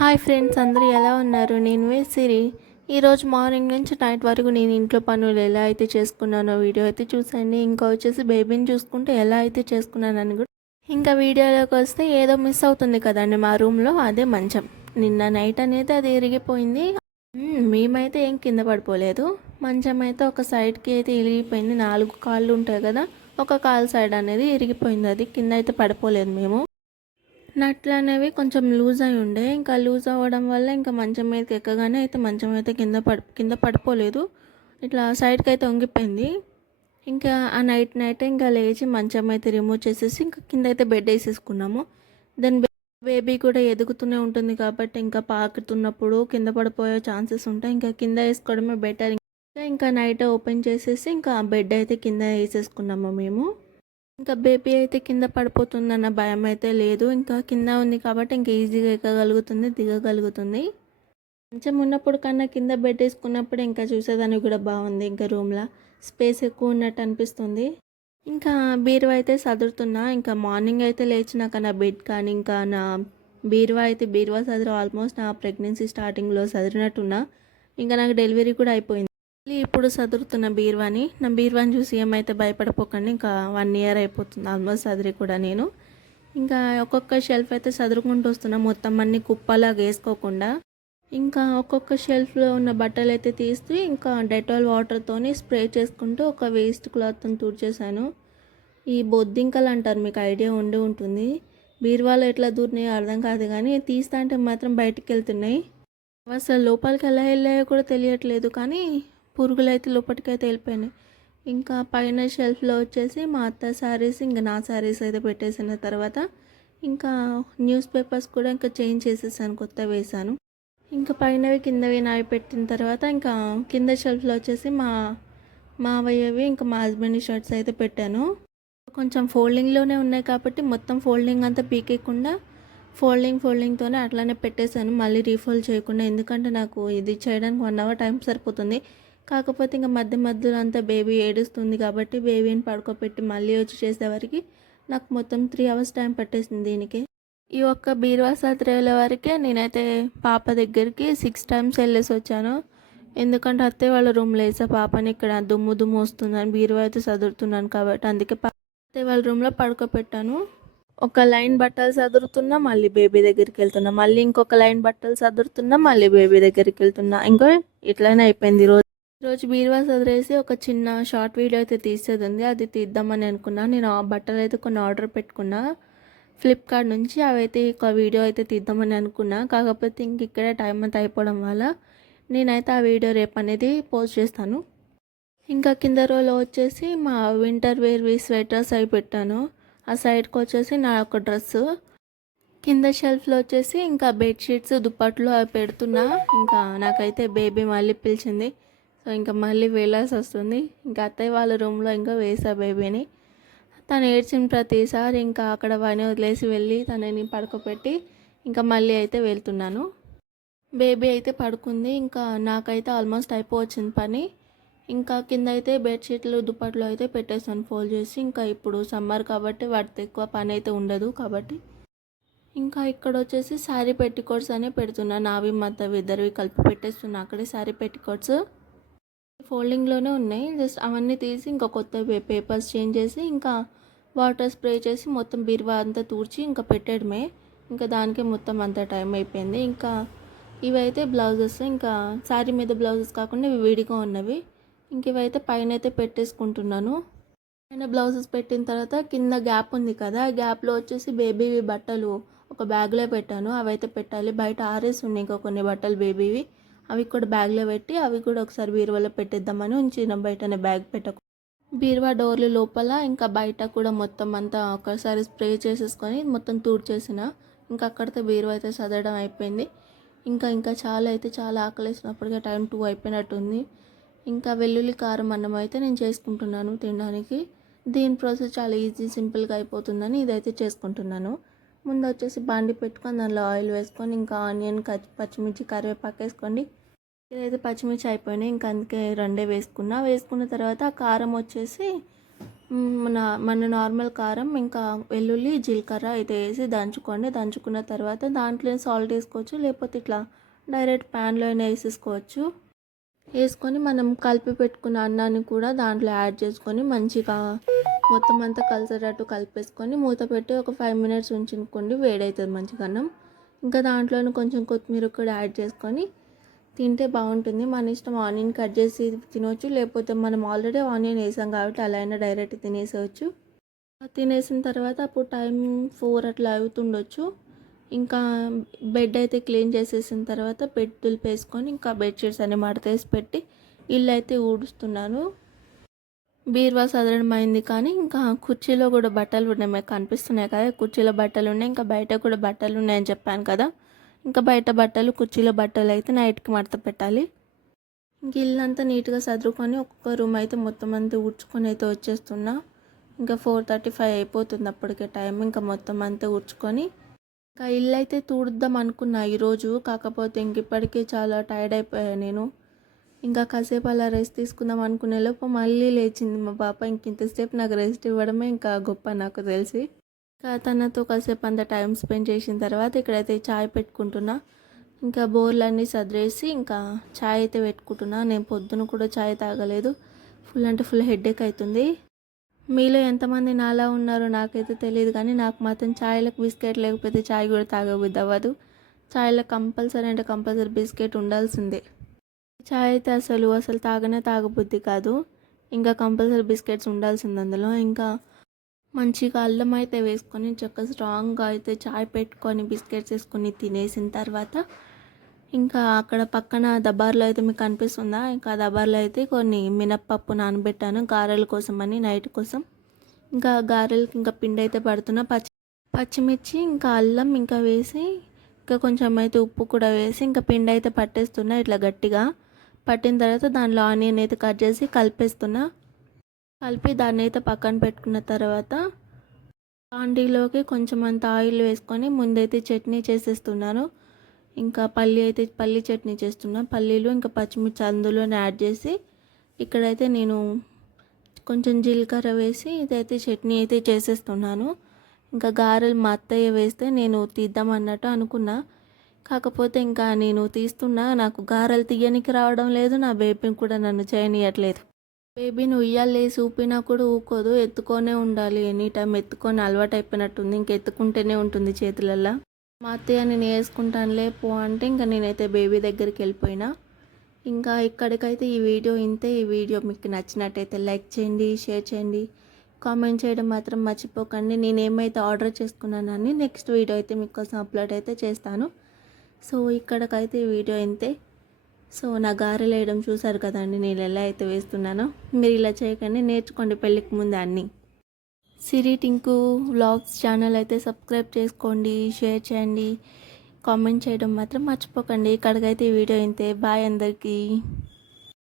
Hi friends, అందరూ ఎలా ఉన్నారు? నేను సిరి. ఈరోజు మార్నింగ్ నుంచి నైట్ వరకు నేను ఇంట్లో పనులు ఎలా అయితే చేసుకున్నానో వీడియో అయితే చూసండి. ఇంకా వచ్చేసి బేబీని చూసుకుంటే ఎలా అయితే చేసుకున్నానని కూడా. ఇంకా వీడియోలోకి వస్తే ఏదో మిస్ అవుతుంది కదండి మా రూమ్లో, అదే మంచం. నిన్న నైట్ అనేది అది ఇరిగిపోయింది. మేమైతే ఏం కింద పడిపోలేదు. మంచం అయితే ఒక సైడ్కి అయితే ఇరిగిపోయింది. 4 కాళ్ళు ఉంటాయి కదా, ఒక కాలు సైడ్ అనేది ఇరిగిపోయింది. అది కింద అయితే పడిపోలేదు మేము. నట్లు అనేవి కొంచెం లూజ్ అయి ఉండే, ఇంకా లూజ్ అవ్వడం వల్ల ఇంకా మంచం మీదకి ఎక్కగానే అయితే మంచం అయితే కింద పడిపోలేదు, ఇట్లా సైడ్కి అయితే వంగిపోయింది. ఇంకా ఆ నైట్ ఇంకా లేచి మంచం అయితే రిమూవ్ చేసేసి ఇంకా కింద అయితే బెడ్ వేసేసుకున్నాము. దాని బేబీ కూడా ఎదుగుతూనే ఉంటుంది కాబట్టి ఇంకా పాకుతున్నప్పుడు కింద పడిపోయే ఛాన్సెస్ ఉంటాయి. ఇంకా కింద వేసుకోవడమే బెటర్. ఇంకా నైట్ ఓపెన్ చేసేసి ఇంకా బెడ్ అయితే కింద వేసేసుకున్నాము మేము. ఇంకా బేబీ అయితే కింద పడిపోతుందన్న భయం అయితే లేదు. ఇంకా కింద ఉంది కాబట్టి ఇంకా ఈజీగా ఎక్కగలుగుతుంది, దిగగలుగుతుంది. కొంచెం ఉన్నప్పుడు కన్నా కింద బెడ్ వేసుకున్నప్పుడు ఇంకా చూసేదానికి కూడా బాగుంది. ఇంకా రూమ్లో స్పేస్ ఎక్కువ ఉన్నట్టు అనిపిస్తుంది. ఇంకా బీరువా అయితే సదురుతున్నా. ఇంకా మార్నింగ్ అయితే లేచినాక నా బెడ్ కానీ ఇంకా నా బీరువా సదురు ఆల్మోస్ట్ నా ప్రెగ్నెన్సీ స్టార్టింగ్లో సదిరినట్టున్నా. ఇంకా నాకు డెలివరీ కూడా అయిపోయింది. ఇప్పుడు సదురుతున్న బీరువాని. నా బీరువాని చూసి ఏమైతే భయపడిపోకండి. ఇంకా 1 ఇయర్ అయిపోతుంది ఆల్మోస్ట్ సదిరి కూడా. నేను ఇంకా ఒక్కొక్క షెల్ఫ్ అయితే సదురుకుంటూ వస్తున్నా, మొత్తం అన్ని కుప్పలాగా వేసుకోకుండా. ఇంకా ఒక్కొక్క షెల్ఫ్లో ఉన్న బట్టలు అయితే తీస్తూ ఇంకా డెటాల్ వాటర్తోని స్ప్రే చేసుకుంటూ ఒక వేస్ట్ క్లాత్ని తుడిచేసాను. ఈ బొద్దింకలు అంటారు, మీకు ఐడియా ఉండి ఉంటుంది. బీరువాలో ఎట్లా దూరినాయో అర్థం కాదు, కానీ తీస్తా అంటే మాత్రం బయటికి వెళ్తున్నాయి. అసలు లోపలికి ఎలా వెళ్ళాయో కూడా తెలియట్లేదు, కానీ పురుగులు అయితే లోపలికైతే వెళ్ళిపోయినాయి. ఇంకా పైన షెల్ఫ్లో వచ్చేసి మా అత్త శారీస్, ఇంకా నా శారీస్ అయితే పెట్టేసిన తర్వాత ఇంకా న్యూస్ పేపర్స్ కూడా ఇంకా చేంజ్ చేసేసాను, కొత్త వేసాను. ఇంకా పైనవి కిందవి నావి పెట్టిన తర్వాత ఇంకా కింద షెల్ఫ్లో వచ్చేసి మావయ్యవి ఇంకా మా హస్బెండ్ షర్ట్స్ అయితే పెట్టాను. కొంచెం ఫోల్డింగ్లోనే ఉన్నాయి కాబట్టి మొత్తం ఫోల్డింగ్ అంతా పీకేయకుండా ఫోల్డింగ్తోనే అట్లానే పెట్టేశాను, మళ్ళీ రీఫోల్డ్ చేయకుండా. ఎందుకంటే నాకు ఇది చేయడానికి 1 అవర్ టైం సరిపోతుంది. కాకపోతే ఇంకా మధ్యలో అంతా బేబీ ఏడుస్తుంది కాబట్టి బేబీని పడుకోబెట్టి మళ్ళీ వచ్చి చేసేవరకు నాకు మొత్తం 3 అవర్స్ టైం పట్టేసింది దీనికి. ఈ ఒక్క బీరువా సదిరే వరకే నేనైతే పాప దగ్గరికి 6 టైమ్స్ వెళ్ళేసి వచ్చాను. ఎందుకంటే అత్తయ్య వాళ్ళ రూమ్లో వేసా పాపని, ఇక్కడ దుమ్ము వస్తుందని బీరువా అయితే సదురుతున్నాను కాబట్టి, అందుకే అత్తయ్య వాళ్ళ రూమ్లో పడుకోబెట్టాను. ఒక లైన్ బట్టలు సదురుతున్నా, మళ్ళీ బేబీ దగ్గరికి వెళ్తున్నా, మళ్ళీ ఇంకొక లైన్ బట్టలు సదురుతున్నా, మళ్ళీ బేబీ దగ్గరికి వెళ్తున్నా. ఇంకో ఇట్లనే అయిపోయింది ఈరోజు బీరువా సదిరేసి ఒక చిన్న షార్ట్ వీడియో అయితే తీసేది ఉంది, అది తీద్దామని అనుకున్నా. నేను ఆ బట్టలు అయితే కొన్ని ఆర్డర్ పెట్టుకున్నా ఫ్లిప్కార్ట్ నుంచి, అవైతే ఒక వీడియో అయితే తీద్దామని అనుకున్నా. కాకపోతే ఇంక ఇక్కడే టైం అంతా అయిపోవడం వల్ల నేనైతే ఆ వీడియో రేపు అనేది పోస్ట్ చేస్తాను. ఇంకా కింద రోలో వచ్చేసి మా వింటర్ వేర్వి స్వెటర్స్ అవి పెట్టాను. ఆ సైడ్కి వచ్చేసి నా ఒక డ్రెస్సు, కింద షెల్ఫ్లో వచ్చేసి ఇంకా బెడ్షీట్స్, దుప్పట్లు అవి పెడుతున్నా. ఇంకా నాకైతే బేబీ మళ్ళీ పిలిచింది, సో ఇంకా మళ్ళీ వెళ్ళాల్సి వస్తుంది. ఇంకా అత్తయ్య వాళ్ళ రూమ్లో ఇంకా వేసా బేబీని. తను ఏడ్చిన ప్రతిసారి ఇంకా అక్కడ పని వదిలేసి వెళ్ళి తనని పడుకోబెట్టి ఇంకా మళ్ళీ అయితే వెళ్తున్నాను. బేబీ అయితే పడుకుంది. ఇంకా నాకైతే ఆల్మోస్ట్ అయిపోవచ్చింది పని. ఇంకా కింద అయితే బెడ్షీట్లు, దుప్పట్లు అయితే పెట్టేసాను ఫోల్డ్ చేసి. ఇంకా ఇప్పుడు సమ్మర్ కాబట్టి వాటితో ఎక్కువ పని అయితే ఉండదు కాబట్టి. ఇంకా ఇక్కడ వచ్చేసి శారీ పెట్టికోట్స్ అనే పెడుతున్నాను. నావి మత్తవి ఇద్దరివి కలిపి పెట్టేస్తున్నా అక్కడే శారీ పెట్టికోట్స్. ఫోల్డింగ్లోనే ఉన్నాయి, జస్ట్ అవన్నీ తీసి ఇంకా కొత్త పేపర్స్ చేంజ్ చేసి ఇంకా వాటర్ స్ప్రే చేసి మొత్తం బీరువా అంతా తూర్చి ఇంకా పెట్టడమే. ఇంకా దానికే మొత్తం అంత టైం అయిపోయింది. ఇంకా ఇవైతే బ్లౌజెస్, ఇంకా శారీ మీద బ్లౌజెస్ కాకుండా ఇవి విడిగా ఉన్నవి. ఇంక ఇవైతే పైన అయితే పెట్టేసుకుంటున్నాను. పైన బ్లౌజెస్ పెట్టిన తర్వాత కింద గ్యాప్ ఉంది కదా, ఆ గ్యాప్లో వచ్చేసి బేబీవి బట్టలు ఒక బ్యాగ్లో పెట్టాను, అవైతే పెట్టాలి. బయట ఆరేసి ఉన్నాయి ఇంకా కొన్ని బట్టలు బేబీవి, అవి కూడా బ్యాగ్లో పెట్టి అవి కూడా ఒకసారి బీరువాలో పెట్టేద్దామని ఉంచిన. బయటనే బ్యాగ్ పెట్టకు, బీరువా డోర్లు లోపల ఇంకా బయట కూడా మొత్తం అంతా ఒకసారి స్ప్రే చేసేసుకొని మొత్తం తూడ్చేసిన. ఇంకా అక్కడితో బీరువా అయితే చదవడం అయిపోయింది. ఇంకా చాలా ఆకలేసినప్పటికే టైం 2 అయిపోయినట్టుంది. ఇంకా వెల్లుల్లి కారం అన్నం అయితే నేను చేసుకుంటున్నాను తినడానికి. దీని ప్రాసెస్ చాలా ఈజీ, సింపుల్గా అయిపోతుందని ఇదైతే చేసుకుంటున్నాను. ముందు వచ్చేసి బాండి పెట్టుకొని దానిలో ఆయిల్ వేసుకొని ఇంకా ఆనియన్, పచ్చిమిర్చి, కరివేపాకు వేసుకోండి. ఇదైతే పచ్చిమిర్చి అయిపోయినాయి, ఇంకా అందుకే 2 వేసుకున్న తర్వాత కారం వచ్చేసి మన నార్మల్ కారం ఇంకా వెల్లుల్లి జీలకర్ర అయితే వేసి దంచుకోండి. దంచుకున్న తర్వాత దాంట్లో సాల్ట్ వేసుకోవచ్చు, లేకపోతే ఇట్లా డైరెక్ట్ ప్యాన్లో అయినా వేసేసుకోవచ్చు. వేసుకొని మనం కలిపి పెట్టుకున్న అన్నాన్ని కూడా దాంట్లో యాడ్ చేసుకొని మంచిగా మొత్తం అంతా కలిసేటట్టు కలిపేసుకొని మూత పెట్టి ఒక 5 మినిట్స్ ఉంచుకోండి. వేడవుతుంది మంచిగా అన్నం. ఇంకా దాంట్లోనే కొంచెం కొత్తిమీర కూడా యాడ్ చేసుకొని తింటే బాగుంటుంది. మన ఇష్టం, ఆనియన్ కట్ చేసి తినవచ్చు, లేకపోతే మనం ఆల్రెడీ ఆనియన్ వేసాం కాబట్టి అలా అయినా డైరెక్ట్ తినేసేవచ్చు. తినేసిన తర్వాత అప్పుడు టైం 4 అట్లా అవుతుండొచ్చు. ఇంకా బెడ్ అయితే క్లీన్ చేసేసిన తర్వాత బెడ్ దులిపేసుకొని ఇంకా బెడ్షీట్స్ అన్ని మడతేసి పెట్టి ఇల్లు అయితే ఊడుస్తున్నాను. బీరువా సదరడం అయింది, కానీ ఇంకా కుర్చీలో కూడా బట్టలు ఉన్నాయి, మీకు కనిపిస్తున్నాయి కదా. కుర్చీలో బట్టలు ఉన్నాయి, ఇంకా బయట కూడా బట్టలు ఉన్నాయని చెప్పాను కదా. ఇంకా బయట బట్టలు, కుర్చీలో బట్టలు అయితే నైట్కి మడత పెట్టాలి. ఇంక ఇల్లంతా నీట్గా సదురుకొని ఒక్కొక్క రూమ్ అయితే మొత్తం అంతా ఊడ్చుకొని అయితే వచ్చేస్తున్నా. ఇంకా 4:35 అయిపోతుంది అప్పటికే టైం. ఇంకా మొత్తం అంతా ఊడ్చుకొని ఇంకా ఇల్లు అయితే తుడుద్దాం అనుకున్నా ఈరోజు. కాకపోతే ఇంక ఇప్పటికే చాలా టైర్డ్ అయిపోయాను నేను. ఇంకా కాసేపు అలా రెస్ట్ తీసుకుందాం అనుకునే లోపు మళ్ళీ లేచింది మా పాప. ఇంతసేపు నాకు రెస్ట్ ఇవ్వడమే ఇంకా గొప్ప నాకు తెలిసి. ఇంకా తనతో కాసేపు అంత టైం స్పెండ్ చేసిన తర్వాత ఇక్కడైతే చాయ్ పెట్టుకుంటున్నా. ఇంకా బోర్లన్నీ సదిరేసి ఇంకా చాయ్ అయితే పెట్టుకుంటున్నా. నేను పొద్దున కూడా చాయ్ తాగలేదు. ఫుల్ అంటే ఫుల్ హెడేక్ అవుతుంది. మీలో ఎంతమంది నాలా ఉన్నారో నాకైతే తెలియదు, కానీ నాకు మాత్రం చాయ్లకు బిస్కెట్ లేకపోతే చాయ్ కూడా తాగబుద్ది అవ్వదు. చాయ్లో కంపల్సరీ అంటే కంపల్సరీ బిస్కెట్ ఉండాల్సిందే. చాయ్ అయితే అసలు తాగబుద్ది కాదు. ఇంకా కంపల్సరీ బిస్కెట్స్ ఉండాల్సింది అందులో. ఇంకా మంచిగా అల్లం అయితే వేసుకొని చక్కగా స్ట్రాంగ్గా అయితే చాయ్ పెట్టుకొని బిస్కెట్స్ వేసుకొని తినేసిన తర్వాత ఇంకా అక్కడ పక్కన దబార్లో అయితే మీకు కనిపిస్తుందా, ఇంకా దబార్లో అయితే కొన్ని మినప్పప్పు నానబెట్టాను గారెల కోసం అని, నైట్ కోసం. ఇంకా గారెలకి ఇంకా పిండి అయితే పడుతున్నా. పచ్చిమిర్చి ఇంకా అల్లం ఇంకా వేసి ఇంకా కొంచెం అయితే ఉప్పు కూడా వేసి ఇంకా పిండి అయితే పట్టేస్తున్నా. ఇట్లా గట్టిగా పట్టిన తర్వాత దానిలో ఆనియన్ అయితే కట్ చేసి కలిపేస్తున్నా. కలిపి దాన్ని అయితే పక్కన పెట్టుకున్న తర్వాత బాండీలోకి కొంచెం అంత ఆయిల్ వేసుకొని ముందైతే చట్నీ చేసేస్తున్నాను. ఇంకా పల్లి చట్నీ చేస్తున్నా. పల్లీలు ఇంకా పచ్చిమిర్చి అందులోనే యాడ్ చేసి ఇక్కడైతే నేను కొంచెం జీలకర్ర వేసి ఇదైతే చట్నీ అయితే చేసేస్తున్నాను. ఇంకా గారెలు మా అత్తయ్య వేస్తే నేను తీద్దాం అన్నట్టు అనుకున్నా. కాకపోతే ఇంకా నేను తీస్తున్నా, నాకు గారెలు తీయనికి రావడం లేదు. నా బేబీని కూడా నన్ను చేయనియట్లేదు. బేబీని ఉయ్యాలేసి ఊపినా కూడా ఊకోదు, ఎత్తుకొనే ఉండాలి. ఎనీ టైం ఎత్తుకొని అలవాటు అయిపోయినట్టుంది. ఇంక ఎత్తుకుంటేనే ఉంటుంది చేతులల్లో. మా అత్తయ్య నేను వేసుకుంటానులే పో అంటే ఇంకా నేనైతే బేబీ దగ్గరికి వెళ్ళిపోయినా. ఇంకా ఇక్కడికైతే ఈ వీడియో ఇంతే. ఈ వీడియో మీకు నచ్చినట్టయితే లైక్ చేయండి, షేర్ చేయండి, కామెంట్ చేయడం మాత్రం మర్చిపోకండి. నేను ఏమైతే ఆర్డర్ చేసుకున్నానని నెక్స్ట్ వీడియో అయితే మీకోసం అప్లోడ్ అయితే చేస్తాను. సో ఇక్కడికైతే ఈ వీడియో ఇంతే. సో నా గారెలు వేయడం చూసారు కదండి, నేను ఎలా అయితే వేస్తున్నానో. మీరు ఇలా చేయకండి, నేర్చుకోండి పెళ్ళికి ముందే అన్నీ. సిరి టింకు వ్లాగ్స్ ఛానల్ అయితే సబ్స్క్రైబ్ చేసుకోండి, షేర్ చేయండి, కామెంట్ చేయడం మాత్రం మర్చిపోకండి. ఇక్కడికైతే ఈ వీడియో ఇంతే. బాయ్ అందరికీ.